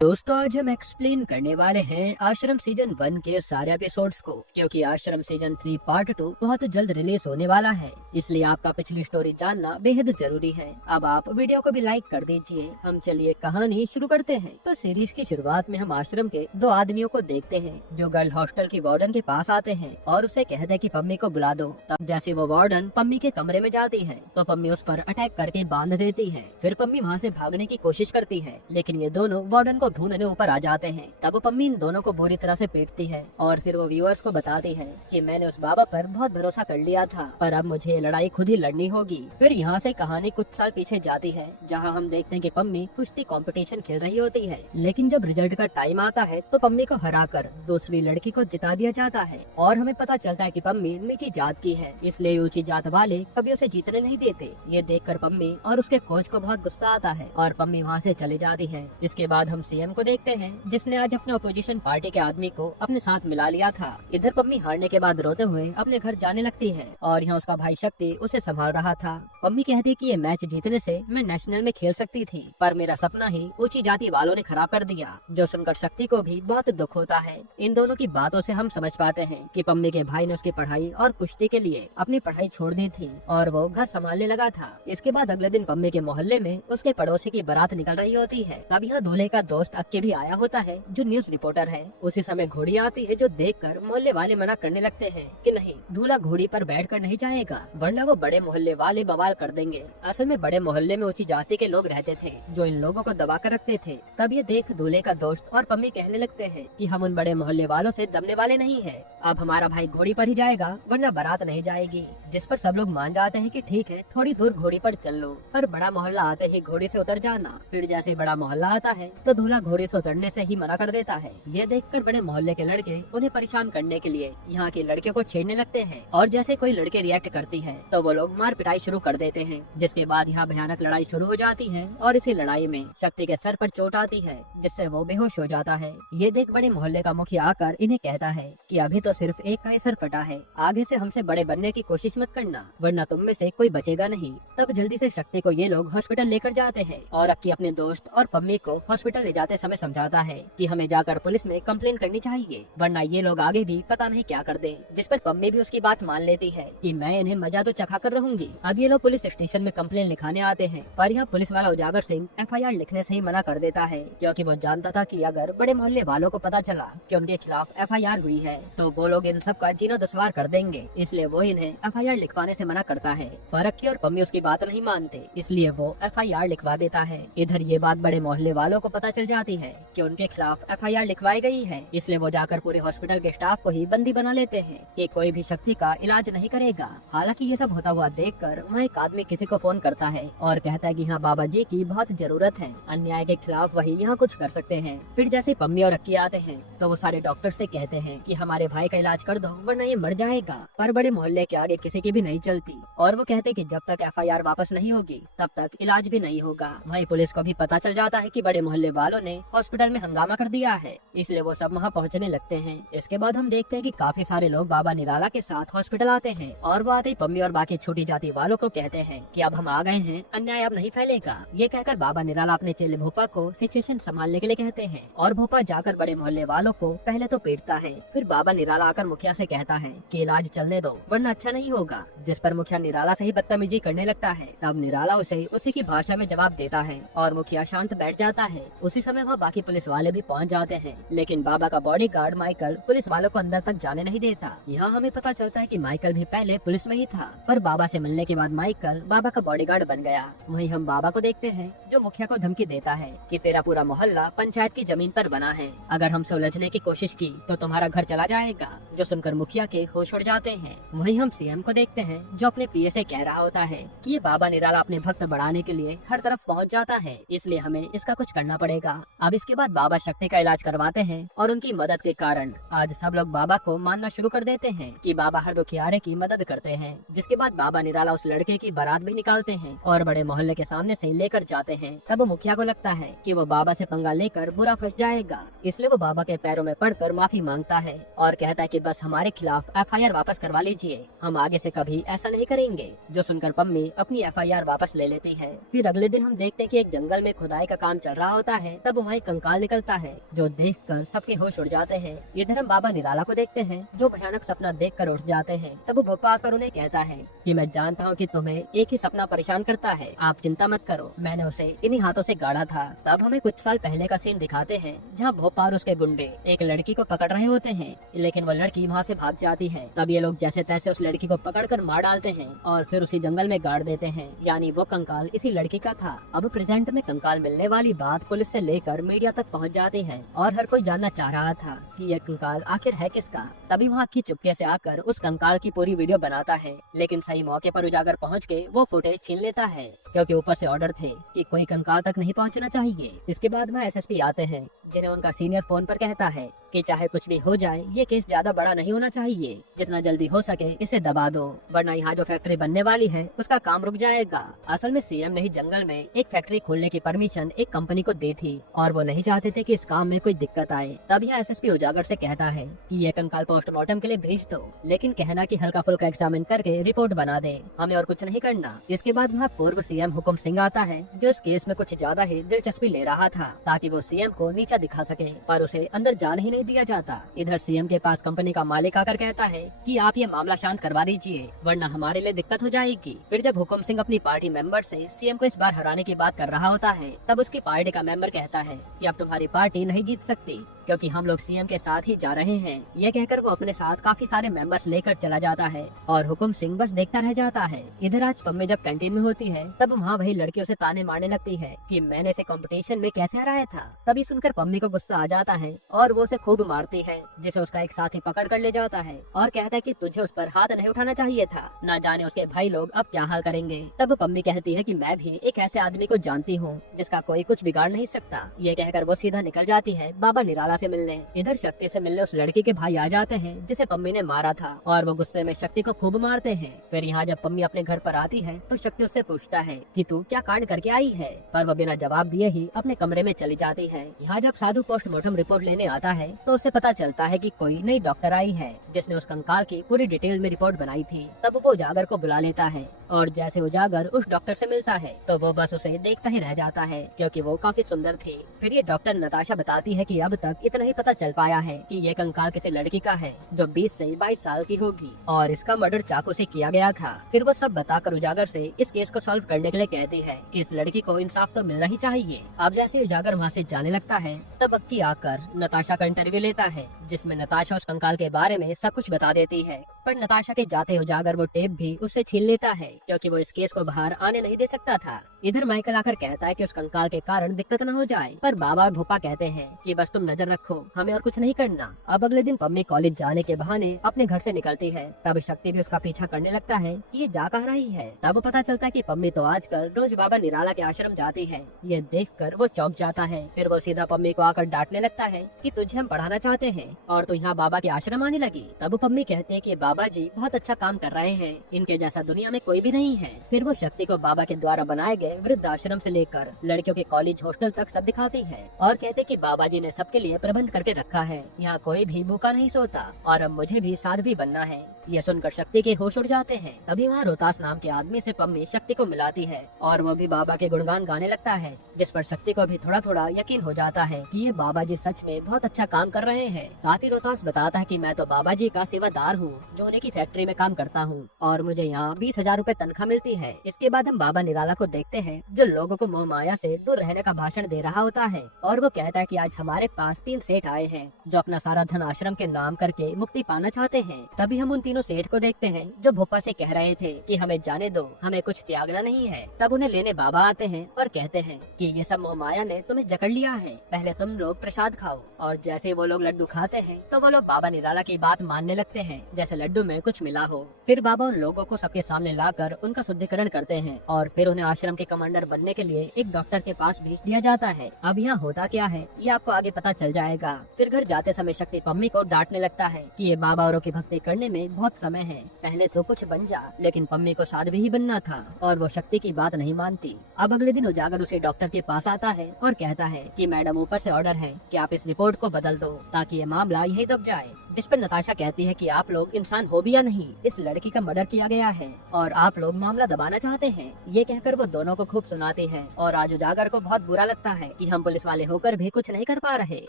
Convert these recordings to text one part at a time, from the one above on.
दोस्तों आज हम एक्सप्लेन करने वाले हैं आश्रम सीजन 1 के सारे एपिसोड्स को, क्योंकि आश्रम सीजन 3 पार्ट 2 बहुत जल्द रिलीज होने वाला है। इसलिए आपका पिछली स्टोरी जानना बेहद जरूरी है। अब आप वीडियो को भी लाइक कर दीजिए। हम चलिए कहानी शुरू करते हैं। तो सीरीज की शुरुआत में हम आश्रम के दो आदमियों को देखते हैं जो गर्ल हॉस्टल की वार्डन के पास आते हैं और उसे कहते हैं कि पम्मी को बुला दो। तब जैसे वो वार्डन पम्मी के कमरे में जाती है तो पम्मी उस पर अटैक करके बांध देती है। फिर पम्मी वहाँ से भागने की कोशिश करती है, लेकिन ये दोनों वार्डन को ढूंढने ऊपर आ जाते हैं। तब वो पम्मी इन दोनों को बुरी तरह से पीटती है और फिर वो व्यूअर्स को बताती है कि मैंने उस बाबा पर बहुत भरोसा कर लिया था, पर अब मुझे ये लड़ाई खुद ही लड़नी होगी। फिर यहाँ से कहानी कुछ साल पीछे जाती है, जहाँ हम देखते हैं कि पम्मी कुश्ती कंपटीशन खेल रही होती है। लेकिन जब रिजल्ट का टाइम आता है तो पम्मी को हराकर दूसरी लड़की को जिता दिया जाता है और हमें पता चलता है कि पम्मी नीची जात की है, इसलिए ऊंची जात वाले कभी उसे जीतने नहीं देते। ये देखकर पम्मी और उसके कोच को बहुत गुस्सा आता है और पम्मी वहाँ से चली जाती है। इसके बाद हम सीएम को देखते हैं, जिसने आज अपने अपोजिशन पार्टी के आदमी को अपने साथ मिला लिया था। इधर पम्मी हारने के बाद रोते हुए अपने घर जाने लगती है और यहाँ उसका भाई शक्ति उसे संभाल रहा था। पम्मी कहती कि ये मैच जीतने से मैं नेशनल में खेल सकती थी, पर मेरा सपना ही ऊंची जाति वालों ने खराब कर दिया। जो सुनकर शक्ति को भी बहुत दुख होता है। इन दोनों की बातों से हम समझ पाते हैं कि पम्मी के भाई ने उसकी पढ़ाई और कुश्ती के लिए अपनी पढ़ाई छोड़ दी थी और वो घर संभालने लगा था। इसके बाद अगले दिन पम्मी के मोहल्ले में उसके पड़ोसी की बारात निकल रही होती है। तब यहाँ दूल्हे का दोस्त अक्के भी आया होता है, जो न्यूज रिपोर्टर है। उसी समय घोड़ी आती है, जो देखकर मोहल्ले वाले मना करने लगते हैं कि नहीं, दूल्हा घोड़ी पर बैठकर नहीं जाएगा, वरना वो बड़े मोहल्ले वाले बवाल कर देंगे। असल में बड़े मोहल्ले में ऊंची जाति के लोग रहते थे जो इन लोगों को दबा कर रखते थे। तब ये देख दूल्हे का दोस्त और पम्मी कहने लगते हैं कि हम उन बड़े मोहल्ले वालों से दबने वाले नहीं है। अब हमारा भाई घोड़ी पर ही जाएगा, वरना बारात नहीं जाएगी। जिस पर सब लोग मान जाते हैं कि ठीक है, थोड़ी दूर घोड़ी पर चल लो। पर बड़ा मोहल्ला आते ही घोड़ी से उतर जाना। फिर जैसे बड़ा मोहल्ला आता है तो दूल्हा घोड़ी से उतरने से ही मना कर देता है। ये देखकर बड़े मोहल्ले के लड़के उन्हें परेशान करने के लिए यहाँ के लड़के को छेड़ने लगते हैं और जैसे कोई लड़के रिएक्ट करती है तो वो लोग मार पिटाई शुरू कर देते हैं। जिसके बाद यहाँ भयानक लड़ाई शुरू हो जाती है और इसी लड़ाई में शक्ति के सर पर चोट आती है, जिससे वो बेहोश हो जाता है। ये देख बड़े मोहल्ले का मुखिया आकर इन्हें कहता है कि अभी तो सिर्फ एक का ही सर फटा है, आगे से हमसे बड़े बनने की कोशिश मत करना, वरना तुम में से कोई बचेगा नहीं। तब जल्दी से शक्ति को ये लोग हॉस्पिटल लेकर जाते हैं और अक्की अपने दोस्त और पम्मी को हॉस्पिटल ले जाते समय समझाता है कि हमें जाकर पुलिस में कंप्लेन करनी चाहिए, वरना ये लोग आगे भी पता नहीं क्या कर दे। जिस पर पम्मी भी उसकी बात मान लेती है कि मैं इन्हें मजा तो चखा कर रहूंगी। अब ये लोग पुलिस स्टेशन में कंप्लेन लिखाने आते हैं, पर यहाँ पुलिस वाला उजागर सिंह एफआईआर लिखने से ही मना कर देता है, क्योंकि वो जानता था कि अगर बड़े मोहल्ले वालों को पता चला कि उनके खिलाफ एफआईआर हुई है तो वो लोग इन सब का जीना दुश्वार कर देंगे। इसलिए वो इन्हें एफआईआर लिखवाने से मना करता है, पर अक्की और पम्मी उसकी बात नहीं मानते, इसलिए वो एफआईआर लिखवा देता है। इधर ये बात बड़े मोहल्ले वालों को पता चल जाती है कि उनके खिलाफ एफआईआर लिखवाई गई है, इसलिए वो जाकर पूरे हॉस्पिटल के स्टाफ को ही बंदी बना लेते हैं कि कोई भी शक्ति का इलाज नहीं करेगा। हालांकि ये सब होता हुआ देखकर वहाँ एक आदमी किसी को फोन करता है और कहता है कि हाँ बाबा जी की बहुत जरूरत है, अन्याय के खिलाफ वही यहाँ कुछ कर सकते हैं। फिर जैसे पम्मी और अक्की आते हैं तो वो सारे डॉक्टर से कहते हैं कि हमारे भाई का इलाज कर दो, वरना ये मर जाएगा। पर बड़े मोहल्ले के आगे किसी की भी नहीं चलती और वो कहते कि जब तक एफआईआर वापस नहीं होगी तब तक इलाज भी नहीं होगा। वहीं पुलिस को भी पता चल जाता है कि बड़े मोहल्ले वालों ने हॉस्पिटल में हंगामा कर दिया है, इसलिए वो सब वहाँ पहुँचने लगते हैं। इसके बाद हम देखते हैं कि काफी सारे लोग बाबा निराला के साथ हॉस्पिटल आते हैं और वो आते ही पम्मी और बाकी छोटी जाति वालों को कहते हैं कि अब हम आ गए हैं, अन्याय अब नहीं फैलेगा। ये कहकर बाबा निराला अपने चेले भोपा को सिचुएशन संभालने के लिए कहते हैं और भोपा जाकर बड़े मोहल्ले वालों को पहले तो पीटता है। फिर बाबा निराला आकर मुखिया से कहता है कि इलाज चलने दो, वरना अच्छा नहीं होगा। जिस पर मुखिया निराला से ही बदतमीजी करने लगता है। तब निराला उसे उसी की भाषा में जवाब देता है और मुखिया शांत बैठ जाता है। उसी समय वहाँ बाकी पुलिस वाले भी पहुँच जाते हैं, लेकिन बाबा का बॉडीगार्ड माइकल पुलिस वालों को अंदर तक जाने नहीं देता। यहाँ हमें पता चलता है कि माइकल भी पहले पुलिस में ही था, पर बाबा से मिलने के बाद माइकल बाबा का बॉडीगार्ड बन गया। वहीं हम बाबा को देखते हैं जो मुखिया को धमकी देता है कि तेरा पूरा मोहल्ला पंचायत की जमीन पर बना है, अगर हमसे उलझने की कोशिश की तो तुम्हारा घर चला जाएगा। जो सुनकर मुखिया के होश उड़ जाते हैं। वहीं हम सीएम को देखते हैं जो अपने पीए से कह रहा होता है कि ये बाबा निराला अपने भक्त बढ़ाने के लिए हर तरफ पहुंच जाता है, इसलिए हमें इसका कुछ करना पड़ेगा। अब इसके बाद बाबा शक्ति का इलाज करवाते हैं और उनकी मदद के कारण आज सब लोग बाबा को मानना शुरू कर देते हैं कि बाबा हर दुखियारे की मदद करते हैं। जिसके बाद बाबा निराला उस लड़के की की बारात भी निकालते हैं और बड़े मोहल्ले के सामने से लेकर जाते हैं। तब मुखिया को लगता है कि वो बाबा से पंगा लेकर बुरा फंस जाएगा, इसलिए वो बाबा के पैरों में पड़कर माफी मांगता है और कहता है कि बस हमारे खिलाफ FIR वापस करवा लीजिए, हम आगे से कभी ऐसा नहीं करेंगे। जो सुनकर पम्मी अपनी FIR वापस ले लेती है। फिर अगले दिन हम देखते हैं कि एक जंगल में खुदाई का काम चल रहा होता है। तब वहाँ एक कंकाल निकलता है जो देखकर सबके होश उड़ जाते हैं। इधर हम बाबा निराला को देखते हैं जो भयानक सपना देखकर उठ जाते हैं। तब वो भोपा आकर उन्हें कहता है कि मैं जानता हूँ कि तुम्हें एक ही सपना परेशान करता है, आप चिंता मत करो, मैंने उसे इन्हीं हाथों से गाड़ा था। तब हमें कुछ साल पहले का सीन दिखाते हैं जहाँ भोपा और उसके गुंडे एक लड़की को पकड़ रहे होते हैं, लेकिन वो लड़की वहाँ से भाग जाती है। तब ये लोग जैसे तैसे उस लड़की को पकड़कर मार डालते हैं और फिर उसी जंगल में गाड़ देते हैं। यानी वो कंकाल इसी लड़की का था। अब प्रेजेंट में कंकाल मिलने वाली बात पुलिस से लेकर मीडिया तक पहुंच जाती है और हर कोई जानना चाह रहा था कि ये कंकाल आखिर है किसका। तभी वहाँ की चुपके से आकर उस कंकाल की पूरी वीडियो बनाता है, लेकिन सही मौके पर उजागर पहुँच के वो फुटेज छीन लेता है क्योंकि ऊपर से ऑर्डर थे कि कोई कंकाल तक नहीं पहुँचना चाहिए। इसके बाद वहाँ SSP आते हैं जिन्हें उनका सीनियर फोन पर कहता है कि चाहे कुछ भी हो जाए ये केस ज्यादा बड़ा नहीं होना चाहिए, जितना जल्दी हो सके इसे दबा दो, वरना यहाँ जो फैक्ट्री बनने वाली है उसका काम रुक जाएगा। असल में CM ने ही जंगल में एक फैक्ट्री खोलने की परमिशन एक कंपनी को दी थी और वो नहीं चाहते थे कि इस काम में कोई दिक्कत आए। तब यह SSP उजागर से कहता है कि ये कंकाल पोस्टमार्टम के लिए भेज दो, लेकिन कहना कि हल्का फुल्का एग्जामिन करके रिपोर्ट बना दे, हमें और कुछ नहीं करना। इसके बाद वहाँ पूर्व CM हुकुम सिंह आता है जो इस केस में कुछ ज्यादा ही दिलचस्पी ले रहा था ताकि वो CM को नीचा दिखा सके, पर उसे अंदर जाने ही नहीं दिया जाता। इधर CM के पास कंपनी का मालिक आकर कहता है कि आप ये मामला शांत करवा दीजिए वरना हमारे लिए दिक्कत हो जाएगी। फिर जब हुकुम सिंह अपनी पार्टी मेंबर से CM को इस बार हराने की बात कर रहा होता है, तब उसकी पार्टी का मेंबर कहता है कि अब तुम्हारी पार्टी नहीं जीत सकती क्योंकि हम लोग CM के साथ ही जा रहे हैं। ये कहकर वो अपने साथ काफी सारे मेंबर्स लेकर चला जाता है और हुकुम सिंह बस देखता रह जाता है। इधर आज पम्मी जब कैंटीन में होती है तब वहाँ वही लड़की उसे ताने मारने लगती है कि मैंने इसे कंपटीशन में कैसे हराया था। तभी सुनकर पम्मी को गुस्सा आ जाता है और वो उसे खूब मारती है, जिसे उसका एक साथी पकड़ कर ले जाता है और कहता है कि तुझे उस पर हाथ नहीं उठाना चाहिए था, ना जाने उसके भाई लोग अब क्या हाल करेंगे। तब पम्मी कहती है कि मैं भी एक ऐसे आदमी को जानती हूँ जिसका कोई कुछ बिगाड़ नहीं सकता। ये कहकर वो सीधा निकल जाती है बाबा निराला से मिलने। इधर शक्ति से मिलने उस लड़की के भाई आ जाते हैं जिसे पम्मी ने मारा था और वो गुस्से में शक्ति को खूब मारते हैं। फिर यहाँ जब पम्मी अपने घर पर आती है तो शक्ति उससे पूछता है कि तू क्या कांड करके आई है, पर वो बिना जवाब दिए ही अपने कमरे में चली जाती है। यहाँ जब साधु पोस्टमार्टम रिपोर्ट लेने आता है तो उसे पता चलता है कि कोई नई डॉक्टर आई है जिसने उस कंकाल की पूरी डिटेल में रिपोर्ट बनाई थी। तब वो उजागर को बुला लेता है और जैसे उजागर उस डॉक्टर से मिलता है तो वो बस उसे देखता ही रह जाता है क्योंकि वो काफी सुंदर थी। फिर ये डॉक्टर नताशा बताती है कि अब तक इतना ही पता चल पाया है कि ये कंकाल किसी लड़की का है जो 20 से 22 साल की होगी और इसका मर्डर चाकू से किया गया था। फिर वो सब बताकर उजागर से इस केस को सॉल्व करने के लिए कहती है कि इस लड़की को इंसाफ तो मिलना ही चाहिए। अब जैसे उजागर वहाँ से जाने लगता है तब अक्की आकर नताशा का इंटरव्यू लेता है जिसमें नताशा उस कंकाल के बारे में सब कुछ बता देती है, पर नताशा के जाते उजागर वो टेप भी उससे छीन लेता है क्योंकि वो इस केस को बाहर आने नहीं दे सकता था। इधर माइकल आकर कहता है कि उस कंकाल के कारण दिक्कत न हो जाए, पर बाबा और भोपा कहते हैं कि बस तुम नजर रखो, हमें और कुछ नहीं करना। अब अगले दिन पम्मी कॉलेज जाने के बहाने अपने घर से निकलती है। तब शक्ति भी उसका पीछा करने लगता है कि ये जा कहाँ रही है। तब पता चलता है कि पम्मी तो आजकल रोज बाबा निराला के आश्रम जाती है। ये देखकर वो चौंक जाता है। फिर वो सीधा पम्मी को आकर डांटने लगता है कि तुझे हम पढ़ाना चाहते हैं और तू यहाँ बाबा के आश्रम आने लगी। तब पम्मी कहते हैं कि बाबा जी बहुत अच्छा काम कर रहे हैं, इनके जैसा दुनिया में कोई भी नहीं है। फिर वो शक्ति को बाबा के द्वारा बनाए गए वृद्ध आश्रम से लेकर लड़कियों के कॉलेज हॉस्टल तक सब दिखाती है और कहते कि बाबा जी ने सबके लिए प्रबंध करके रखा है, यहाँ कोई भी भूखा नहीं सोता और अब मुझे भी साध्वी बनना है। ये सुनकर शक्ति के होश उड़ जाते हैं। तभी वहाँ रोहतास नाम के आदमी से पम्मी शक्ति को मिलाती है और वो भी बाबा के गुणगान गाने लगता है, जिस पर शक्ति को भी थोड़ा थोड़ा यकीन हो जाता है कि ये बाबा जी सच में बहुत अच्छा काम कर रहे हैं। साथ ही रोहतास बताता है कि मैं तो बाबा जी का सेवादार हूँ जो उन्हीं की फैक्ट्री में काम करता हूँ और मुझे यहाँ 20,000 रूपए तनख्वाह मिलती है। इसके बाद हम बाबा निराला को देखते हैं जो लोगों को मोह माया से दूर रहने का भाषण दे रहा होता है और वो कहता है कि आज हमारे पास 3 सेठ आए हैं जो अपना सारा धन आश्रम के नाम करके मुक्ति पाना चाहते हैं। तभी हम उन तीनों सेठ को देखते हैं जो भोपा से कह रहे थे कि हमें जाने दो, हमें कुछ त्यागना नहीं है। तब उन्हें लेने बाबा आते हैं और कहते हैं कि ये सब मोह माया ने तुम्हें जकड़ लिया है, पहले तुम लोग प्रसाद खाओ। और जैसे वो लोग लड्डू खाते हैं तो वो लोग बाबा निराला की बात मानने लगते हैं जैसे लड्डू में कुछ मिला हो। फिर बाबा उन लोगों को सबके सामने लाकर उनका शुद्धिकरण करते हैं और फिर उन्हें आश्रम के कमांडर बनने के लिए एक डॉक्टर के पास भेज दिया जाता है। अब यहाँ होता क्या है ये आपको आगे पता चल जाएगा। फिर घर जाते समय शक्ति पम्मी को डांटने लगता है कि ये बाबा औरों की भक्ति करने में बहुत समय है, पहले तो कुछ बन जा। लेकिन पम्मी को साध्वी ही बनना था और वो शक्ति की बात नहीं मानती। अब अगले दिन उजागर उसे डॉक्टर के पास आता है और कहता है कि मैडम ऊपर से ऑर्डर है कि आप इस रिपोर्ट को बदल दो ताकि ये मामला यही दब जाए। जिस पर नताशा कहती है कि आप लोग इंसान हो भी या नहीं, इस लड़की का मर्डर किया गया है और आप लोग मामला दबाना चाहते हैं। ये कहकर वो दोनों को खूब सुनाती है और आज उजागर को बहुत बुरा लगता है कि हम पुलिस वाले होकर भी कुछ नहीं कर पा रहे।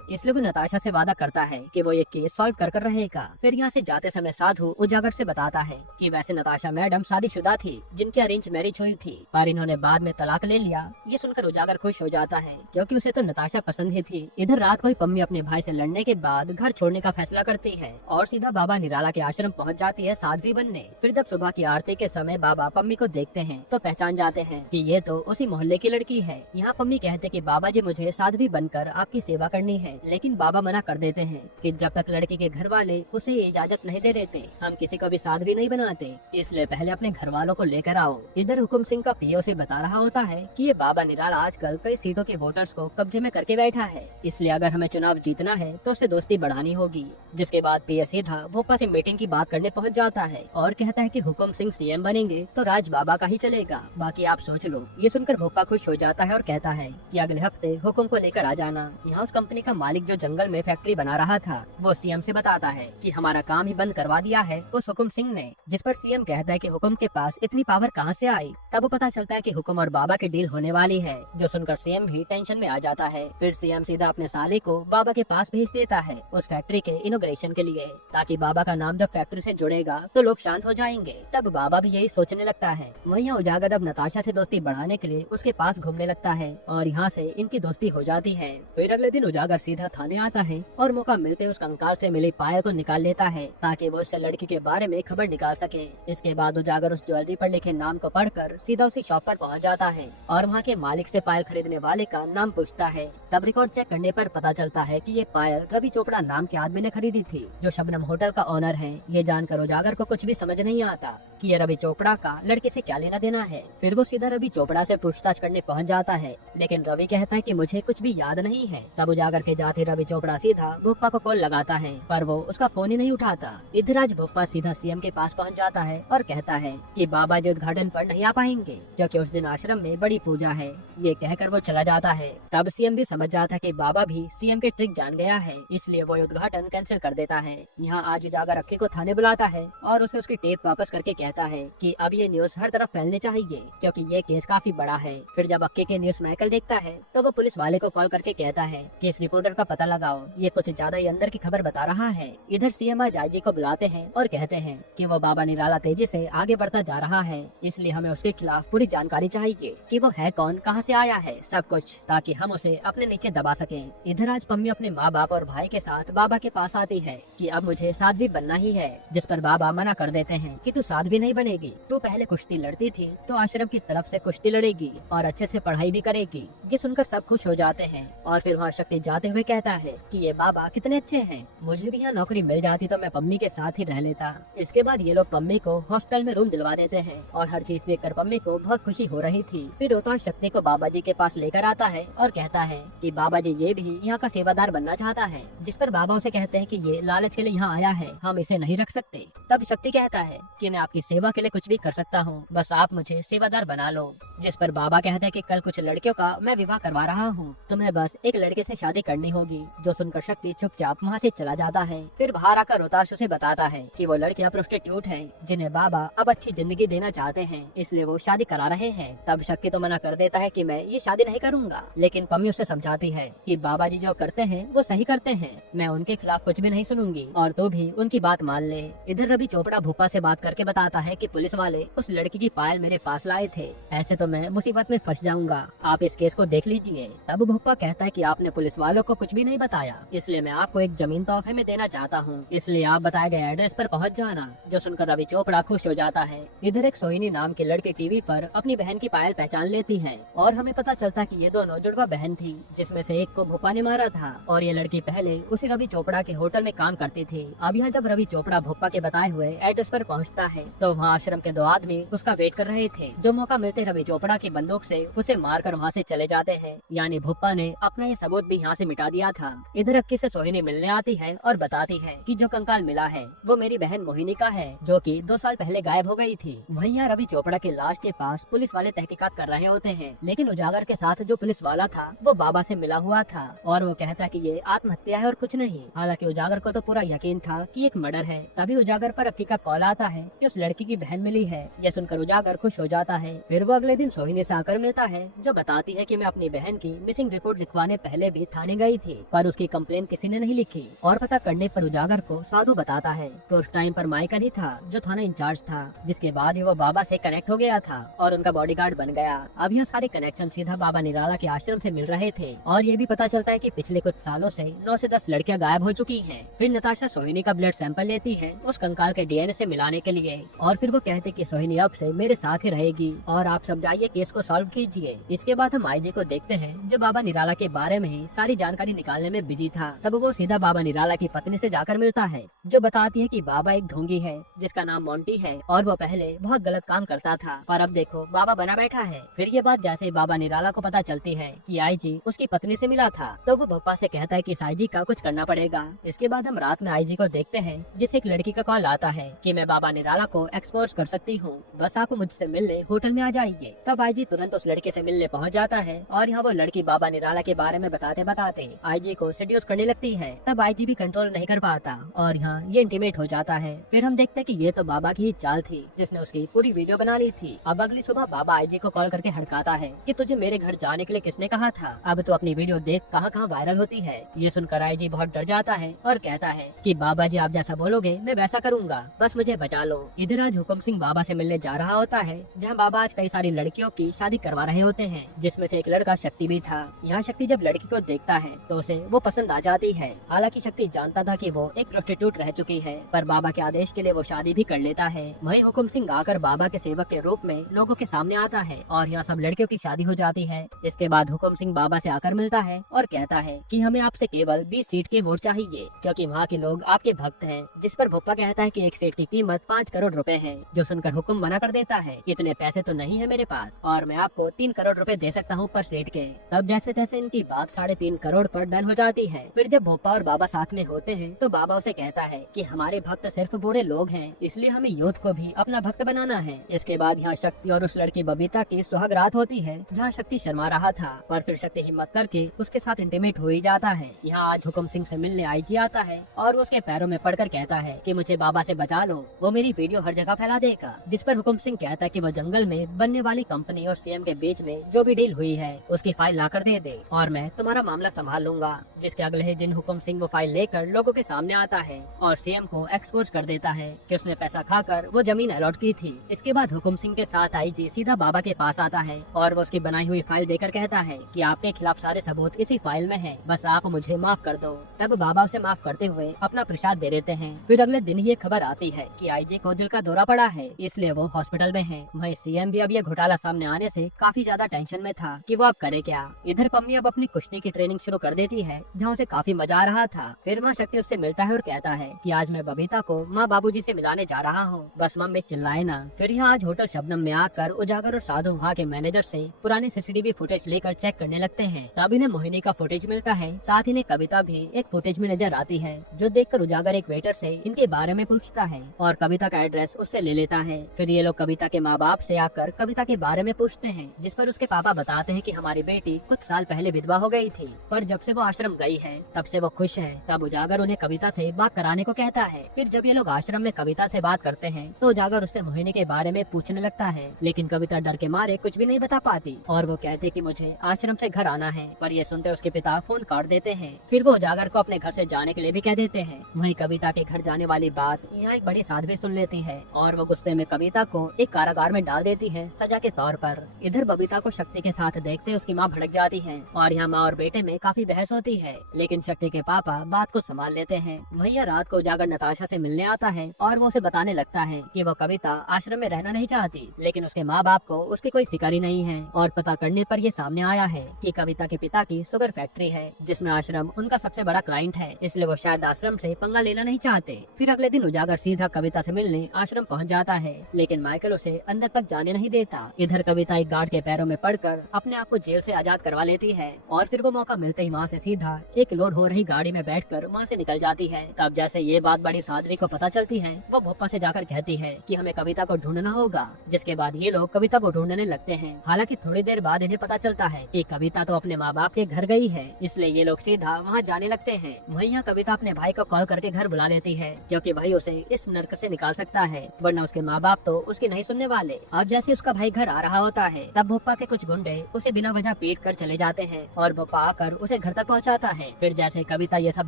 इसलिए वो नताशा से वादा करता है कि वो ये केस सॉल्व कर रहेगा। फिर यहाँ से जाते समय साधु उजागर से बताता है कि वैसे नताशा मैडम शादीशुदा थी जिनकी अरेंज मैरिज हुई थी, पर इन्होंने बाद में तलाक ले लिया। ये सुनकर उजागर खुश हो जाता है क्योंकि उसे तो नताशा पसंद ही थी। इधर रात को ही पम्मी अपने भाई से लड़ने के बाद घर छोड़ने का फैसला करती है और सीधा बाबा निराला के आश्रम पहुंच जाती है साध्वी बनने। फिर जब सुबह की आरती के समय बाबा पम्मी को देखते हैं तो पहचान जाते हैं कि ये तो उसी मोहल्ले की लड़की है। यहाँ पम्मी कहते कि बाबा जी मुझे साध्वी बनकर आपकी सेवा करनी है, लेकिन बाबा मना कर देते हैं कि जब तक लड़की के घर वाले उसे इजाजत नहीं दे देते हम किसी को भी साध्वी नहीं बनाते, इसलिए पहले अपने घर वालों को लेकर आओ। इधर हुकुम सिंह का पीओसी बता रहा होता है कि ये बाबा निराला आजकल कई सीटों के वोटर्स को कब्जे में करके बैठा है, इसलिए अगर हमें चुनाव जीतना है तो उससे दोस्ती बढ़ानी होगी। जिसके बाद पीए सीधा भोपा से मीटिंग की बात करने पहुंच जाता है और कहता है कि हुकुम सिंह सीएम बनेंगे तो राज बाबा का ही चलेगा, बाकी आप सोच लो। ये सुनकर भोपा खुश हो जाता है और कहता है कि अगले हफ्ते हुकुम को लेकर आ जाना। यहाँ उस कंपनी का मालिक जो जंगल में फैक्ट्री बना रहा था वो सीएम से बताता है कि हमारा काम ही बंद करवा दिया है उस हुकुम सिंह ने। जिस पर सीएम कहता है कि हुकुम के पास इतनी पावर कहाँ से आई। तब पता चलता है कि हुकुम और बाबा की डील होने वाली है, जो सुनकर सीएम भी टेंशन में आ जाता है। फिर सीएम सीधा अपने साले को बाबा के पास भेज देता है उस फैक्ट्री के इनॉग्रेशन के लिए, ताकि बाबा का नाम जब फैक्ट्री से जुड़ेगा तो लोग शांत हो जाएंगे। तब बाबा भी यही सोचने लगता है। वहीं उजागर अब नताशा से दोस्ती बढ़ाने के लिए उसके पास घूमने लगता है और यहाँ से इनकी दोस्ती हो जाती है। फिर अगले दिन उजागर सीधा थाने आता है और मौका मिलते उस कंकाल से मिली पायल को निकाल लेता है ताकि वो उससे लड़की के बारे में खबर निकाल सके। इसके बाद उजागर उस ज्वेलरी पर लिखे नाम को पढ़कर सीधा उसी शॉप पर पहुंच जाता है और वहाँ के मालिक से पायल खरीदने वाले का नाम पूछता है। तब रिकॉर्ड चेक करने पर पता चलता है कि ये पायल रवि चोपड़ा नाम के आदमी ने खरीदी थी जो शबनम होटल का ऑनर है। ये जानकर उजागर को कुछ भी समझ नहीं आता कि ये रवि चोपड़ा का लड़के से क्या लेना देना है। फिर वो सीधा रवि चोपड़ा से पूछताछ करने पहुंच जाता है, लेकिन रवि कहता है कि मुझे कुछ भी याद नहीं है। तब उजागर के जाते रवि चोपड़ा सीधा भोपा को कॉल लगाता है पर वो उसका फोन ही नहीं उठाता। इधर आज भोपा सीधा सीएम के पास पहुंच जाता है और कहता है कि बाबा जी उद्घाटन पर नहीं आ पाएंगे क्योंकि उस दिन आश्रम में बड़ी पूजा है। ये कहकर वो चला जाता है। तब सीएम भी समझ जाता है कि बाबा भी सीएम के ट्रिक जान गया है, इसलिए वो उद्घाटन कैंसिल कर देता है। यहाँ आज उजागर अक्की को थाने बुलाता है और उसे उसकी टेप वापस करके कहता है कि अब ये न्यूज हर तरफ फैलने चाहिए क्योंकि ये केस काफी बड़ा है। फिर जब अक्की के न्यूज माइकल देखता है तो वो पुलिस वाले को कॉल करके कहता है कि इस रिपोर्टर का पता लगाओ, ये कुछ ज्यादा ही अंदर की खबर बता रहा है। इधर सीएम आज आईजी को बुलाते हैं और कहते हैं कि वो बाबा निराला तेजी से आगे बढ़ता जा रहा है, इसलिए हमें उसके खिलाफ पूरी जानकारी चाहिए कि वो है कौन, कहाँ से आया है, सब कुछ, ताकि हम उसे अपने नीचे दबा सके। इधर आज पम्मी अपने माँ बाप और भाई के साथ बाबा के पास आती है कि अब मुझे साध्वी बनना ही है, जिस पर बाबा मना कर देते हैं कि तू साध्वी नहीं बनेगी, तू पहले कुश्ती लड़ती थी तो आश्रम की तरफ से कुश्ती लड़ेगी और अच्छे से पढ़ाई भी करेगी। ये सुनकर सब खुश हो जाते हैं और फिर वहाँ शक्ति जाते हुए कहता है कि ये बाबा कितने अच्छे हैं, मुझे भी यहाँ नौकरी मिल जाती तो मैं पम्मी के साथ ही रह लेता। इसके बाद ये लोग पम्मी को हॉस्टल में रूम दिलवा देते हैं और हर चीज देखकर पम्मी को बहुत खुशी हो रही थी। फिर रोहतास शक्ति को बाबा जी के पास लेकर आता है और कहता है कि बाबा जी ये भी यहाँ का सेवादार बनना चाहता है, जिस पर बाबा उसे कहते हैं कि ये लालच के लिए यहाँ आया है, हम इसे नहीं रख सकते। तब शक्ति कहता है कि मैं आपकी सेवा के लिए कुछ भी कर सकता हूँ, बस आप मुझे सेवादार बना लो। जिस पर बाबा कहते हैं कि कल कुछ लड़कियों का मैं विवाह करवा रहा हूँ, तुम्हें बस एक लड़के से शादी करनी होगी। जो सुनकर शक्ति चुपचाप वहाँ से चला जाता है। फिर बाहर आकर रोहतास उसे बताता है कि वो लड़कियाँ प्रोस्टिट्यूट हैं जिन्हें बाबा अब अच्छी जिंदगी देना चाहते हैं, इसलिए वो शादी करा रहे हैं। तब शक्ति तो मना कर देता है कि मैं ये शादी नहीं करूँगा, लेकिन पम्मी उसे समझाती है कि बाबा जी जो करते हैं वो सही करते हैं, मैं उनके खिलाफ कुछ भी नहीं सुनूंगी और तू भी उनकी बात मान ले। इधर रवि चोपड़ा भूपा से बात करके बताता है कि पुलिस वाले उस लड़की की पायल मेरे पास लाए थे, ऐसे तो मैं मुसीबत में फंस जाऊंगा, आप इस केस को देख लीजिए। तब भूपा कहता है कि आपने पुलिस वालों को कुछ भी नहीं बताया, इसलिए मैं आपको एक जमीन तोहफे में देना चाहता हूँ, इसलिए आप बताए गए एड्रेस पर पहुँच जाना। जो सुनकर रवि चोपड़ा खुश हो जाता है। इधर एक सोहिनी नाम की लड़की टीवी पर अपनी बहन की पायल पहचान लेती है और हमें पता चलता कि ये दोनों जुड़वा बहन थी, जिसमें से एक को भूपा ने मारा था और ये लड़की पहले उसी रवि चोपड़ा के होटल में काम करती थी। अब यहाँ जब रवि चोपड़ा भूपा के बताए हुए एड्रेस पर पहुँचता है तो तो वहाँ आश्रम के 2 आदमी उसका वेट कर रहे थे, जो मौका मिलते रवि चोपड़ा की बंदूक से उसे मारकर वहाँ से चले जाते हैं। यानी भुप्पा ने अपना ये सबूत भी यहाँ से मिटा दिया था। इधर अक्की से सोहिनी मिलने आती है और बताती है कि जो कंकाल मिला है वो मेरी बहन मोहिनी का है, जो कि 2 साल पहले गायब हो गई थी। वहीं यहाँ रवि चोपड़ा की लाश के पास पुलिस वाले तहकीकात कर रहे होते हैं, लेकिन उजागर के साथ जो पुलिस वाला था वो बाबा से मिला हुआ था और वो कहता कि ये आत्महत्या है और कुछ नहीं। हालांकि उजागर को तो पूरा यकीन था कि एक मर्डर है। तभी उजागर पर अक्की का कॉल आता है कि उस लड़की की बहन मिली है। यह सुनकर उजागर खुश हो जाता है। फिर वो अगले दिन सोहिनी से आकर मिलता है, जो बताती है कि मैं अपनी बहन की मिसिंग रिपोर्ट लिखवाने पहले भी थाने गई थी, पर उसकी कंप्लेन किसी ने नहीं लिखी। और पता करने पर उजागर को साधु बताता है तो उस टाइम पर माइकल ही था जो थाना इंचार्ज था, जिसके बाद ही वो बाबा से कनेक्ट हो गया था और उनका बॉडीगार्ड बन गया। अब यह सारे कनेक्शन सीधा बाबा निराला के आश्रम से मिल रहे थे और ये भी पता चलता है कि पिछले कुछ सालों से 9 से 10 लड़कियां गायब हो चुकी हैं। फिर नताशा सोहिनी का ब्लड सैंपल लेती है उस कंकाल के डीएनए से मिलाने के लिए और फिर वो कहते कि सोहिनी अब से मेरे साथ ही रहेगी और आप सब जाइए केस को सॉल्व कीजिए। इसके बाद हम आईजी को देखते हैं, जो बाबा निराला के बारे में ही सारी जानकारी निकालने में बिजी था। तब वो सीधा बाबा निराला की पत्नी से जाकर मिलता है, जो बताती है कि बाबा एक ढोंगी है जिसका नाम मोंटी है और वो पहले बहुत गलत काम करता था, पर अब देखो बाबा बना बैठा है। फिर ये बात जैसे बाबा निराला को पता चलती है कि आईजी उसकी पत्नी से मिला था, तो वो भोपा से कहता है कि इस आईजी का कुछ करना पड़ेगा। इसके बाद हम रात में आईजी को देखते हैं, जिसे एक लड़की का कॉल आता है कि मैं बाबा निराला को एक्सपोज कर सकती हूँ, बस आप मुझसे मिलने होटल में आ जाइए। तब आईजी तुरंत उस लड़के से मिलने पहुँच जाता है और यहाँ वो लड़की बाबा निराला के बारे में बताते बताते आईजी को सेड्यूस करने लगती है। तब आईजी भी कंट्रोल नहीं कर पाता और यहाँ ये इंटीमेट हो जाता है। फिर हम देखते हैं कि ये तो बाबा की ही चाल थी, जिसने उसकी पूरी वीडियो बना ली थी। अब अगली सुबह बाबा आईजी को कॉल करके हड़काता है कि तुझे मेरे घर जाने के लिए किसने कहा था, अब तो अपनी वीडियो देख कहाँ कहाँ वायरल होती है। ये सुनकर आईजी बहुत डर जाता है और कहता है कि बाबा जी आप जैसा बोलोगे मैं वैसा करूँगा, बस मुझे बचा लो। इधर आज हुकुम सिंह बाबा से मिलने जा रहा होता है, जहाँ बाबा आज कई सारी लड़कियों की शादी करवा रहे होते हैं, जिसमें से एक लड़का शक्ति भी था। यहाँ शक्ति जब लड़की को देखता है तो उसे वो पसंद आ जाती है। हालांकि शक्ति जानता था कि वो एक प्रोस्टिट्यूट रह चुकी है, पर बाबा के आदेश के लिए वो शादी भी कर लेता है। वहीं हुकुम सिंह आकर बाबा के सेवक के रूप में लोगों के सामने आता है और यहाँ सब लड़कियों की शादी हो जाती है। इसके बाद हुकुम सिंह बाबा से आकर मिलता है और कहता है कि हमें आपसे केवल 20 सीट के वोट चाहिए, क्योंकि वहाँ के लोग आपके भक्त हैं। जिस पर भुप्पा कहता है कि एक सीट की कीमत 5 करोड़ रुपए है, जो सुनकर हुकुम मना कर देता है, इतने पैसे तो नहीं है मेरे पास और मैं आपको 3 करोड़ रुपए दे सकता हूँ पर सीट के। तब जैसे तैसे इनकी बात 3.5 करोड़ पर डन हो जाती है। फिर जब भोपा और बाबा साथ में होते हैं तो बाबा उसे कहता है कि हमारे भक्त सिर्फ बूढ़े लोग हैं, इसलिए हमें यूथ को भी अपना भक्त बनाना है। इसके बाद यहाँ शक्ति और उस लड़की बबीता की सुहाग रात होती है, जहाँ शक्ति शर्मा रहा था, पर फिर शक्ति हिम्मत करके उसके साथ इंटीमेट हो ही जाता है। यहाँ आज हुकुम सिंह से मिलने आईजी आता है और उसके पैरों में पड़कर कहता है कि मुझे बाबा से बचा लो, वो मेरी वीडियो हर जगह फैला देगा। जिस पर हुकुम सिंह कहता है कि वो जंगल में बनने वाली कंपनी और सीएम के बीच में जो भी डील हुई है उसकी फाइल ला कर दे और मैं तुम्हारा मामला संभाल लूंगा। जिसके अगले ही दिन हुकुम सिंह वो फाइल लेकर लोगों के सामने आता है और सीएम को एक्सपोज कर देता है कि उसने पैसा खाकर वो जमीन अलॉट की थी। इसके बाद हुकुम सिंह के साथ आईजी सीधा बाबा के पास आता है और वो उसकी बनाई हुई फाइल देकर कहता है कि आपके खिलाफ सारे सबूत इसी फाइल में है, बस आप मुझे माफ कर दो। तब बाबा उसे माफ करते हुए अपना प्रसाद दे देते हैं। फिर अगले दिन ये खबर आती है कि आईजी को दिल का दौरा पड़ा है, इसलिए वो हॉस्पिटल में है। वहीं सीएम भी अब ये घोटाला सामने आने से काफी ज्यादा टेंशन में था कि वो अब करे क्या। इधर पम्मी अब अपनी कुश्ती की ट्रेनिंग शुरू कर देती है, जहाँ उसे काफी मजा आ रहा था। फिर माँ शक्ति उससे मिलता है और कहता है कि आज मैं बबीता को माँ बाबूजी से मिलाने जा रहा हूँ, बस मम्मी चिल्लाए ना। फिर यहाँ आज होटल शबनम में आकर उजागर और साधु वहाँ के मैनेजर से पुराने सीसीटीवी फुटेज लेकर चेक करने लगते हैं। तब इन्हें मोहिनी का फुटेज मिलता है, साथ ही इन्हें कविता भी एक फुटेज में नजर आती है, जो देखकर उजागर एक वेटर से इनके बारे में पूछता है और कविता का एड्रेस उससे ले लेता है। फिर ये लोग कविता के माँ बाप से आकर कविता के बारे में पूछते हैं, जिस पर उसके पापा बताते हैं कि हमारी बेटी कुछ साल पहले विधवा हो गई थी, पर जब से वो आश्रम गई है तब से वो खुश है। तब उजागर उन्हें कविता से बात कराने को कहता है। फिर जब ये लोग आश्रम में कविता से बात करते हैं तो उजागर उससे मोहिनी के बारे में पूछने लगता है, लेकिन कविता डर के मारे कुछ भी नहीं बता पाती और वो कहते कि मुझे आश्रम से घर आना है। पर ये सुनते उसके पिता फोन काट देते हैं। फिर वो उजागर को अपने घर से जाने के लिए भी कह देते हैं। वहीं कविता के घर जाने वाली बात यहाँ एक बड़ी साध्वी सुन लेती है और वो गुस्से में कविता को एक कारागार में डाल देती है सजा के तौर पर। इधर बबीता को शक्ति के साथ देखते उसकी माँ भड़क जाती है और यहाँ माँ और बेटे में काफी बहस होती है, लेकिन शक्ति के पापा बात को संभाल लेते हैं। वहीं रात को उजागर नताशा से मिलने आता है और वो उसे बताने लगता है कि वो कविता आश्रम में रहना नहीं चाहती, लेकिन उसके माँ बाप को उसकी कोई फिक्र ही नहीं है। और पता करने पर ये सामने आया है कि कविता के पिता की शुगर फैक्ट्री है, जिसमें आश्रम उनका सबसे बड़ा क्लाइंट है, इसलिए वो शायद आश्रम से पंगा लेना नहीं चाहते। फिर अगले दिन उजागर सीधा कविता से मिलने आश्रम पहुंच जाता है, लेकिन माइकल उसे अंदर तक जाने नहीं देता। इधर कविता एक गार्ड के पैरों में पड़कर अपने आप को जेल से आजाद करवा लेती है और फिर वो मौका मिलते ही वहाँ से सीधा एक लोड हो रही गाड़ी में बैठकर वहाँ से निकल जाती है। तब जैसे ये बात बड़ी सादरी को पता चलती है, वो भोपा से जाकर कहती है कि हमें कविता को ढूंढना होगा, जिसके बाद ये लोग कविता को ढूंढने लगते हैं। हालांकि थोड़ी देर बाद इन्हें पता चलता है कि कविता तो अपने माँ बाप के घर गई है, इसलिए ये लोग सीधा वहाँ जाने लगते हैं। वहीं यहाँ कविता अपने भाई को कॉल करके घर बुला लेती है, क्योंकि भाई उसे इस नर्क से निकाल सकता है, वरना उसके माँ बाप तो उसकी नहीं सुनने वाले। अब जैसे उसका भाई घर आ रहा होता है, तब भोपा के कुछ गुंडे उसे बिना वजह पीट कर चले जाते हैं और भोपा आकर उसे घर तक पहुँचाता है। फिर जैसे कविता ये सब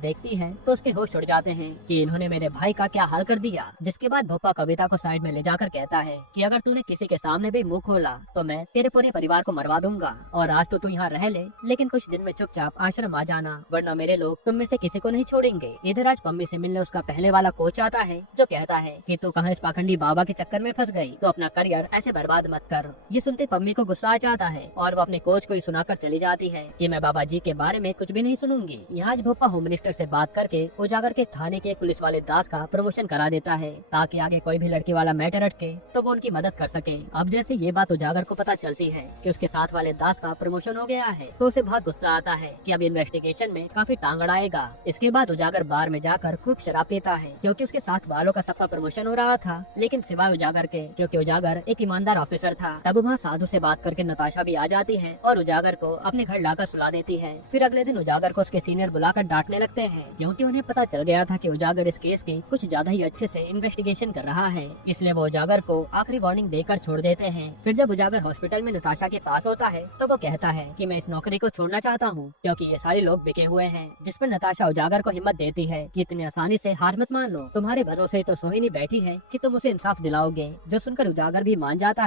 देखती है तो उसके होश उड़ जाते हैं कि इन्होंने मेरे भाई का क्या हाल कर दिया। जिसके बाद भोपा कविता को साइड में ले जाकर कहता है कि अगर तूने किसी के सामने भी मुंह खोला तो मैं तेरे पूरे परिवार को मरवा दूंगा, और आज तो तू यहाँ रह ले, लेकिन कुछ दिन में चुपचाप आश्रम आ जाना, वरना मेरे लोग तुम में से किसी को नहीं छोड़ेंगे। इधर आज पम्मी से मिलने उसका पहले वाला कोच आता है, जो कहता है कि तू कहाँ इस पाखंडी बाबा के चक्कर में फंस गई, तो अपना करियर ऐसे बर्बाद मत कर। ये सुनते पम्मी को गुस्सा आ जाता है और वो अपने कोच को ही सुनाकर चली जाती है कि मैं बाबा जी के बारे में कुछ भी नहीं सुनूंगी। यहाँ आज भोपा होम मिनिस्टर से बात करके उजागर के थाने के पुलिस वाले दास का प्रमोशन करा देता है, ताकि आगे कोई भी लड़की वाला मैटर अटके तो वो उनकी मदद कर सके। अब जैसे ये बात उजागर को पता चलती है कि उसके साथ वाले दास का प्रमोशन हो गया है, तो उसे बहुत गुस्सा आता है कि अब इन्वेस्टिगेशन में काफी टांग अड़ाएगा। इसके बाद उजागर बार में जाकर खूब शराब पीता है, क्योंकि उसके साथ वालों का सबका प्रमोशन हो रहा था, लेकिन सिवाय उजागर के, क्योंकि उजागर एक ईमानदार ऑफिसर था। तब वहाँ साधु से बात करके नताशा भी आ जाती है और उजागर को अपने घर लाकर सुला देती है। फिर अगले दिन उजागर को उसके सीनियर बुलाकर डांटने लगते हैं, क्योंकि उन्हें पता चल गया था कि उजागर इस केस की कुछ ज्यादा ही अच्छे से इन्वेस्टिगेशन कर रहा है, इसलिए वो उजागर को आखिरी वार्निंग देकर छोड़ देते हैं। फिर जब उजागर हॉस्पिटल में नताशा के पास होता है तो वो कहता है कि मैं इस नौकरी को छोड़ना चाहता हूँ, क्योंकि ये सारे लोग बिके हुए हैं। जिस पर नताशा उजागर को हिम्मत देती है कि इतनी आसानी से हार मत मान लो, तुम्हारे भरोसे तो सोहिनी बैठी है कि तुम उसे इंसाफ दिलाओगे। जो सुनकर उजागर भी मान जाता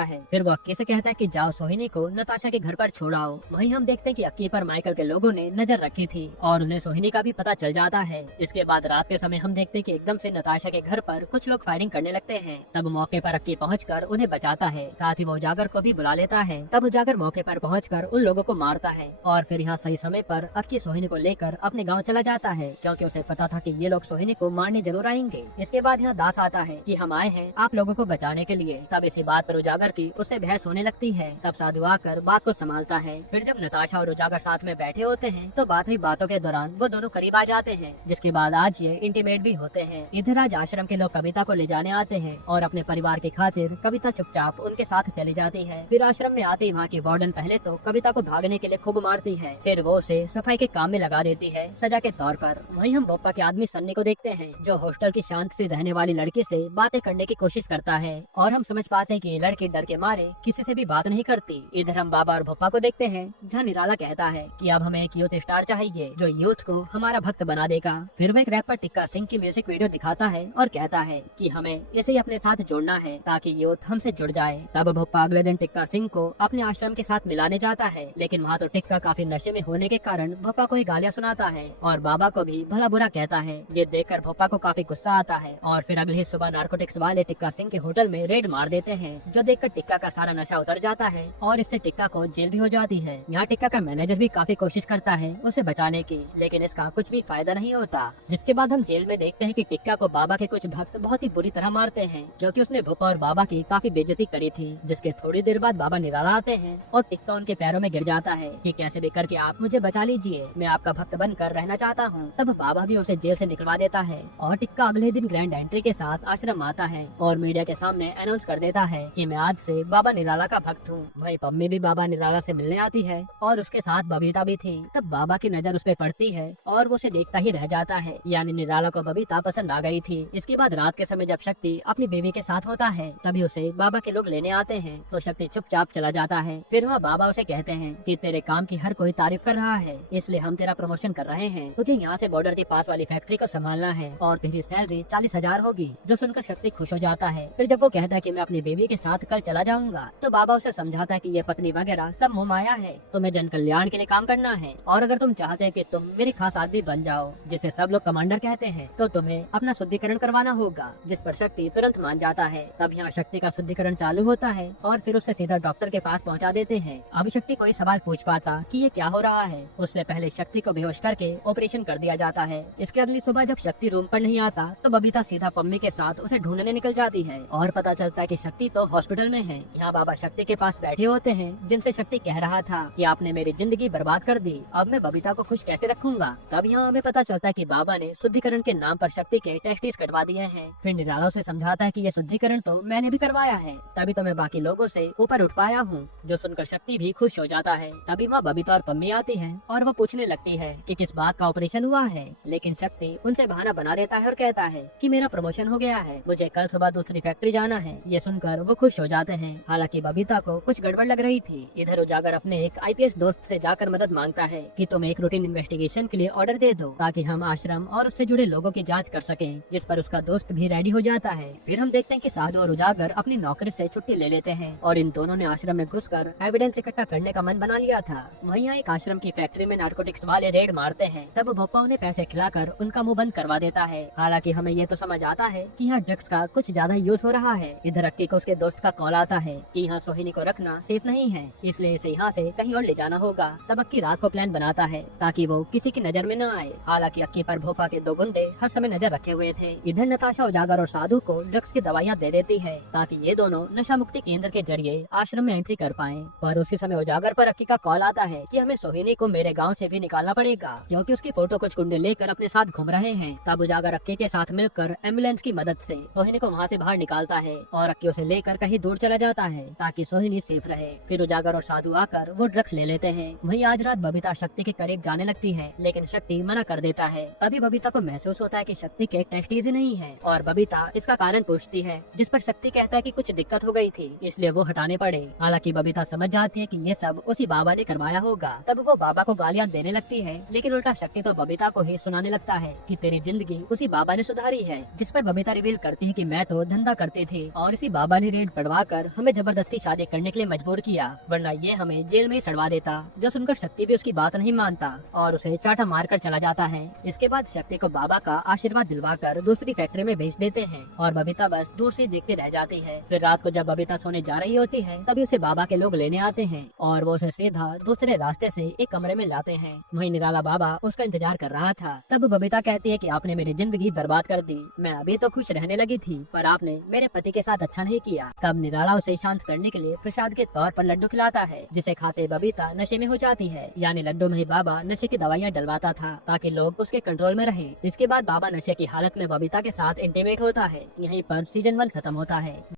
है। फिर वो अक्की से कहता है कि जाओ सोहिनी को नताशा के घर पर छोड़ाओ। वहीं हम देखते हैं कि अक्की पर माइकल के लोगों ने नजर रखी थी और उन्हें सोहिनी का भी पता चल जाता है। इसके बाद रात के समय हम देखते हैं कि एकदम से नताशा के घर पर कुछ लोग फायरिंग करने लगते हैं। तब मौके पर अक्की पहुंचकर उन्हें बचाता है, साथ ही वो उजागर को भी बुला लेता है। तब उजागर मौके पर पहुंचकर उन लोगों को मारता है और फिर यहाँ सही समय पर अक्की सोहिनी को लेकर अपने गाँव चला जाता है, क्योंकि उसे पता था कि ये लोग सोहिनी को मारने जरूर आएंगे। इसके बाद यहाँ दास आता है कि हम आए हैं आप लोगों को बचाने के लिए। तब इसी बात पर उजागर की उससे बहस होने लगती है। तब साधु आकर बात को संभालता है। फिर जब नताशा और उजागर साथ में बैठे होते हैं तो बात हुई बातों के दौरान वो दोनों करीब आ जाते हैं, जिसके बाद आज ये इंटीमेट भी होते हैं। इधर आज आश्रम के लोग कविता को ले जाने आते हैं और अपने परिवार की खातिर कविता चुपचाप उनके साथ चली जाती है। फिर आश्रम में आते ही वहाँ की वार्डन पहले तो कविता को भागने के लिए खूब मारती है, फिर वो उसे सफाई के काम में लगा देती है सजा के तौर पर। वहीं हम बोप्पा के आदमी सन्नी को देखते हैं, जो हॉस्टल की शांत से रहने वाली लड़की से बातें करने की कोशिश करता है और हम समझ पाते हैं कि ये लड़की डर के मारे किसी से भी बात नहीं करती। इधर हम बाबा और भोप्पा को देखते हैं, जहाँ निराला कहता है कि अब हमें एक यूथ स्टार चाहिए जो यूथ को हमारा भक्त बना देगा। फिर वो एक रैपर टिक्का सिंह की म्यूजिक वीडियो दिखाता है और कहता है कि हमें इसे अपने साथ जोड़ना है ताकि यूथ हमसे जुड़ जाए। तब भोप्पा अगले दिन टिक्का सिंह को अपने आश्रम के साथ मिलाने जाता है, लेकिन वहाँ तो टिक्का काफी नशे में होने के कारण भोप्पा को ही गालियाँ सुनाता है और बाबा को भी भला बुरा कहता है। ये देखकर भोप्पा को काफी गुस्सा आता है और फिर अगले ही सुबह नार्कोटिक्स वाले टिक्का सिंह के होटल में रेड मार देते हैं, जो देखकर टिक्का का सारा नशा उतर जाता है और इससे टिक्का को जेल भी हो जाती है। यहाँ टिक्का का मैनेजर भी काफी कोशिश करता है उसे बचाने की, लेकिन इसका कुछ भी फायदा नहीं होता। जिसके बाद हम जेल में देखते हैं कि टिक्का को बाबा के कुछ भक्त बहुत ही बुरी तरह मारते हैं, क्योंकि उसने भोपा और बाबा की काफी बेइज्जती करी थी। जिसके थोड़ी देर बाद बाबा निराला आते हैं और टिक्का उनके पैरों में गिर जाता है कि कैसे भी करके आप मुझे बचा लीजिए, मैं आपका भक्त बनकर रहना चाहता हूँ। तब बाबा भी उसे जेल से निकलवा देता है और टिक्का अगले दिन ग्रैंड एंट्री के साथ आश्रम आता है और मीडिया के सामने अनाउंस कर देता है कि मैं आज से बाबा निराला का भक्त हूँ। वही पम्मी भी बाबा निराला से मिलने आती है और उसके साथ बबीता भी थी। तब बाबा की नजर उस पे पड़ती है और वो उसे देखता ही रह जाता है, यानी निराला को बबीता पसंद आ गई थी। इसके बाद रात के समय जब शक्ति अपनी बेबी के साथ होता है तभी उसे बाबा के लोग लेने आते हैं, तो शक्ति चुपचाप चला जाता है। फिर वहाँ बाबा उसे कहते हैं कि तेरे काम की हर कोई तारीफ कर रहा है, इसलिए हम तेरा प्रमोशन कर रहे हैं, तुझे यहाँ से बॉर्डर के पास वाली फैक्ट्री को संभालना है और तेरी सैलरी 40,000 होगी। जो सुनकर शक्ति खुश हो जाता है। फिर जब वो कहता है कि मैं अपनी बेबी के साथ कल चला जाऊंगा, तो बाबा उसे समझाता है कि ये पत्नी वगैरह सब मोह माया है, तुम्हें जन कल्याण के लिए काम करना है और अगर तुम चाहते हैं कि तुम मेरे खास आदमी बन जाओ, जिसे सब लोग कमांडर कहते हैं, तो तुम्हें अपना शुद्धिकरण करवाना होगा। जिस पर शक्ति तुरंत मान जाता है। तब यहाँ शक्ति का शुद्धिकरण चालू होता है और फिर उसे सीधा डॉक्टर के पास पहुँचा देते हैं। अब शक्ति कोई सवाल पूछ पाता कि ये क्या हो रहा है, उससे पहले शक्ति को बेहोश करके ऑपरेशन कर दिया जाता है। इसके अगली सुबह जब शक्ति रूम पर नहीं आता तो बबीता सीधा पम्मी के साथ उसे ढूंढने निकल जाती है और पता चलता है कि शक्ति तो हॉस्पिटल में है। यहाँ बाबा शक्ति के पास बैठे होते हैं, जिनसे शक्ति कह रहा था कि आपने मेरी जिंदगी बर्बाद कर दी, अब मैं बबीता को खुश कैसे रखूंगा। तब यहाँ हमें पता चलता है कि बाबा ने शुद्धिकरण के नाम पर शक्ति के टेस्टिस कटवा दिए हैं। फिर निराला उसे समझाता है कि ये शुद्धिकरण तो मैंने भी करवाया है, तभी तो मैं बाकी लोगों से ऊपर उठ पाया हूँ। जो सुनकर शक्ति भी खुश हो जाता है। तभी वहाँ बबीता और पम्मी आती है और वो पूछने लगती है कि किस बात का ऑपरेशन हुआ है, लेकिन शक्ति उनसे बहाना बना देता है और कहता है कि मेरा प्रमोशन हो गया है, मुझे कल सुबह दूसरी फैक्ट्री जाना है। ये सुनकर वो खुश हो जाते हैं। हालांकि बबीता को कुछ गड़बड़ लग रही थी। इधर उजागर अपने एक आईपीएस दोस्त से जाकर मदद मांगता है कि तुम एक रूटीन इन्वेस्टिगेशन के लिए ऑर्डर दे दो, ताकि हम आश्रम और उससे जुड़े लोगों की जांच कर सकें, जिस पर उसका दोस्त भी रेडी हो जाता है। फिर हम देखते हैं कि साधु और उजागर अपनी नौकरी से छुट्टी ले लेते हैं और इन दोनों ने आश्रम में घुसकर एविडेंस इकट्ठा करने का मन बना लिया था। वहीं एक आश्रम की फैक्ट्री में नारकोटिक्स वाले रेड मारते हैं। तब भोपा उन्हें पैसे खिलाकर उनका मुंह बंद करवा देता है। हालांकि हमें ये तो समझ आता है कि यहाँ ड्रग्स का कुछ ज्यादा यूज हो रहा है। इधर अक्की को उसके दोस्त का कॉल आता है कि यहाँ सोहिनी को रखना सेफ नहीं है, इसलिए इसे यहाँ से कहीं और ले जाना होगा। तब अक्की रात को प्लान बनाता है ताकि वो किसी की नजर में न आए। हालांकि अक्की पर भोपा के दो गुंडे हर समय नजर रखे हुए थे। इधर नताशा उजागर और साधु को ड्रग्स की दवाइयाँ दे देती है ताकि ये दोनों नशा मुक्ति केंद्र के जरिए आश्रम में एंट्री कर पाएं। पर उसी समय उजागर पर अक्की का कॉल आता है कि हमें सोहिनी को मेरे गांव से भी निकालना पड़ेगा, क्योंकि उसकी फोटो कुछ गुंडे लेकर अपने साथ घूम रहे हैं। तब उजागर अक्की के साथ मिलकर एम्बुलेंस की मदद से सोहिनी को वहाँ से बाहर निकालता है और अक्की उसे लेकर कहीं दूर चला जाता है ताकि सोहिनी सेफ रहे। फिर उजागर और साधु आकर वो ड्रग्स ले लेते हैं। वहीं आज रात बबीता शक्ति के करीब जाने लगती है, लेकिन शक्ति मना कर देता है। तभी बबीता को महसूस होता है कि शक्ति के टेस्टिस नहीं है और बबीता इसका कारण पूछती है, जिस पर शक्ति कहता है कि कुछ दिक्कत हो गई थी, इसलिए वो हटाने पड़े। हालांकि बबीता समझ जाती है कि ये सब उसी बाबा ने करवाया होगा। तब वो बाबा को गालियाँ देने लगती है, लेकिन उल्टा शक्ति तो बबीता को ही सुनाने लगता है कि तेरी जिंदगी उसी बाबा ने सुधारी है। जिस पर बबीता रिवील करती है कि मैं तो धंधा करती थी और इसी बाबा ने रेड पड़वा कर हमें जबरदस्ती शादी करने के लिए मजबूर किया, वरना ये हमें जेल में ही सड़वा देता। जो सुनकर शक्ति भी उसकी बात नहीं मानता और उसे चाटा मारकर चला जाता है। इसके बाद शक्ति को बाबा का आशीर्वाद दिलवाकर दूसरी फैक्ट्री में भेज देते हैं और बबीता बस दूर से देखते रह जाती है। फिर रात को जब बबीता सोने जा रही होती है, तभी उसे बाबा के लोग लेने आते हैं और वो उसे सीधा दूसरे रास्ते से एक कमरे में लाते हैं। वहीं निराला बाबा उसका इंतजार कर रहा था। तब बबीता कहती है कि आपने मेरी जिंदगी बर्बाद कर दी, मैं अभी तो खुश रहने लगी थी, पर आपने मेरे पति के साथ अच्छा नहीं किया। तब निराला उसे शांत करने के लिए प्रसाद के तौर पर लड्डू खिलाता है, जिसे खाते बबीता नशे में हो जाती है। यानी लड्डू में ही बाबा नशे की दवाइयाँ डलवाता था ताकि लोग उसके कंट्रोल में रहे। इसके बाद बाबा नशे की हालत में बबीता के साथ इंटीमेट होता है। यहीं पर सीजन 1 खत्म होता है।